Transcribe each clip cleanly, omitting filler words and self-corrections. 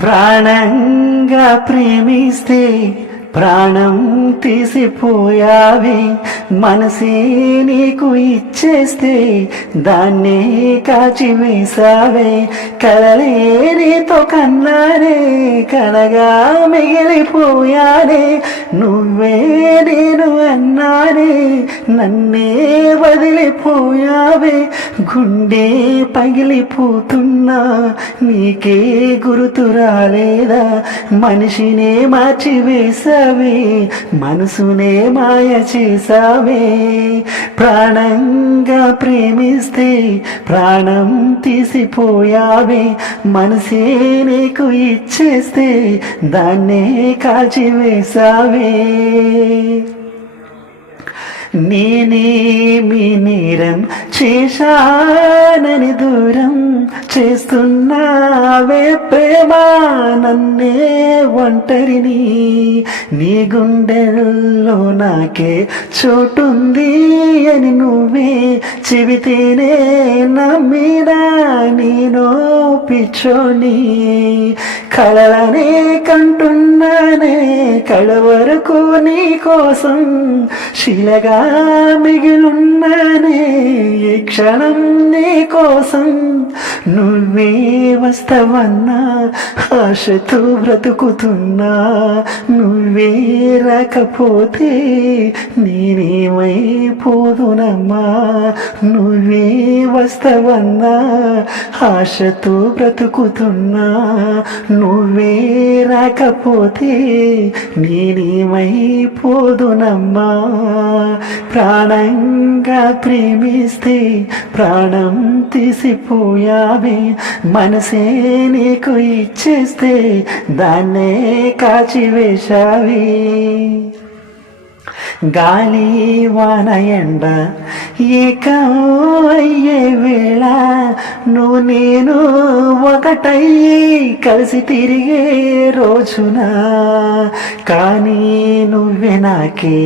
ప్రాణంగా ప్రేమిస్తే ప్రాణం తీసిపోయావే, మనసే నీకు ఇచ్చేస్తే దాన్నే కాచివేశావే. కలలే నీతో కన్నానే, కలగా మిగిలిపోయానే, నువ్వే నేను అన్నానే, నన్నే వదిలిపోయావే. గుండె పగిలిపోతున్నా నీకే గుర్తు రాలేదా, మనిషినే మార్చివేశావే, మనసునే మాయ చేశావే. ప్రాణంగా ప్రేమిస్తే ప్రాణం తీసిపోయావే, మనసే నీకు ఇచ్చేస్తే దాన్నే కాల్చివేశావే. నేనేమి నేరం చేశానని దూరం చేస్తున్నావే ప్రేమ, నన్నే ఒంటరిని. నీ గుండెల్లో నాకే చోటుంది అని నువ్వే చెబితేనే నమ్మినా నేను పిచ్చోని. కలలనే కంటున్నానే కళ వరకు నీ కోసం, శిలగా మిగిలున్నానే ఈ క్షణం నీ కోసం. నువ్వే వస్తావన్నా ఆశతో బ్రతుకుతున్నా, నువ్వే రాకపోతే నేనేమైపోదునమ్మా. నువ్వే వస్తావన్నా ఆశతో బ్రతుకుతున్నా, నువ్వే రాకపోతే నేనేమైపోదునమ్మా. ప్రాణంగా ప్రేమిస్తే ప్రాణం తీసిపోయావే, మనసే నీకు ఇచ్చేస్తే దాన్నే కాచివేశావే. గాలి వాన ఎండ ఏకం అయ్యే వేళ, నువ్వు నేను ఒకటయ్యి కలిసి తిరిగే రోజున, కానీ నువ్వే నాకే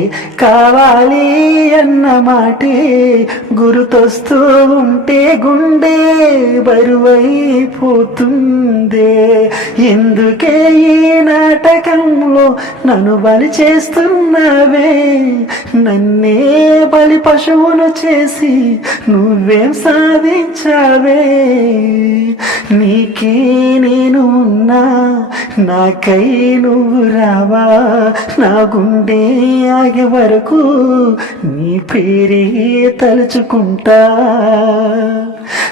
కావాలి అన్న మాటే గుర్తొస్తూ ఉంటే గుండె బరువైపోతుందే. ఎందుకే ఈ నాటకంలో నన్ను బలి చేస్తున్నావే, నన్నే బలి పశువును చేసి నువ్వేం సాధించావే. నీకే నేను ఉన్నా నాకై నువ్వు రావా, నా గుండె ఆగే వరకు నీ పేరే తలుచుకుంటా.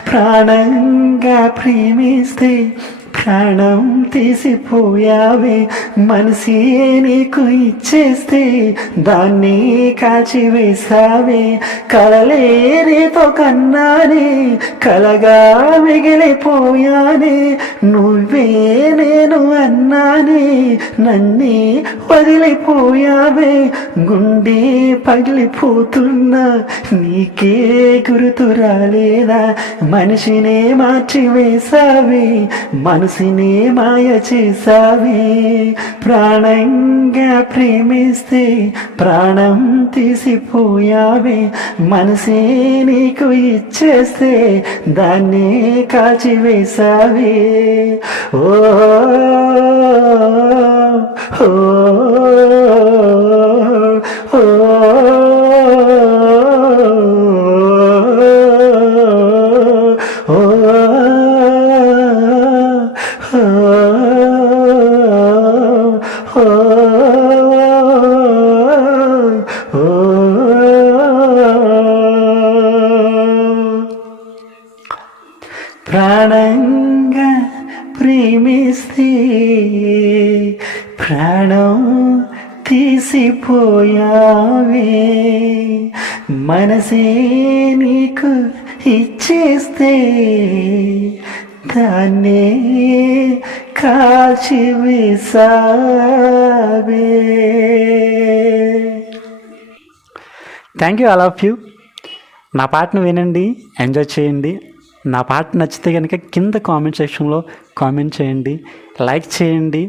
ప్రాణంగా ప్రేమిస్తే ప్రాణం తీసిపోయావే, మనసే నీకు ఇచ్చేస్తే దాన్ని కాల్చివేశావే. కలలే నీతో కన్నానే, కలగా మిగిలిపోయానే, నువ్వే నేను అన్నానే, నన్నే వదిలిపోయావే. గుండె పగిలిపోతున్నా నీకే గుర్తు రాలేదా, మనిషినే మార్చివేశావే, మనసునే మాయ చేశావే. ప్రాణంగా ప్రేమిస్తే ప్రాణం తీసిపోయావే, మనసే నీకు ఇచ్చేస్తే దాన్ని కాల్చివేశావే. ఓ ఓ ఓ ప్రాణంగా ప్రేమిస్తే ప్రాణం తీసిపోయావే, మనసే నీకు ఇచ్చేస్తే దాన్నే కాల్చివేశావే. Thank you all of you. నా పాటను వినండి, ఎంజాయ్ చేయండి. నా పాట నచ్చితే కనుక కింద కామెంట్ సెక్షన్లో కామెంట్ చేయండి, లైక్ చేయండి.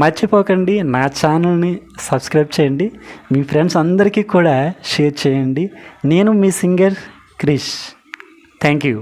మర్చిపోకండి నా ఛానల్ని సబ్స్క్రైబ్ చేయండి, మీ ఫ్రెండ్స్ అందరికీ కూడా షేర్ చేయండి. నేను మీ సింగర్ క్రిష్. Thank you.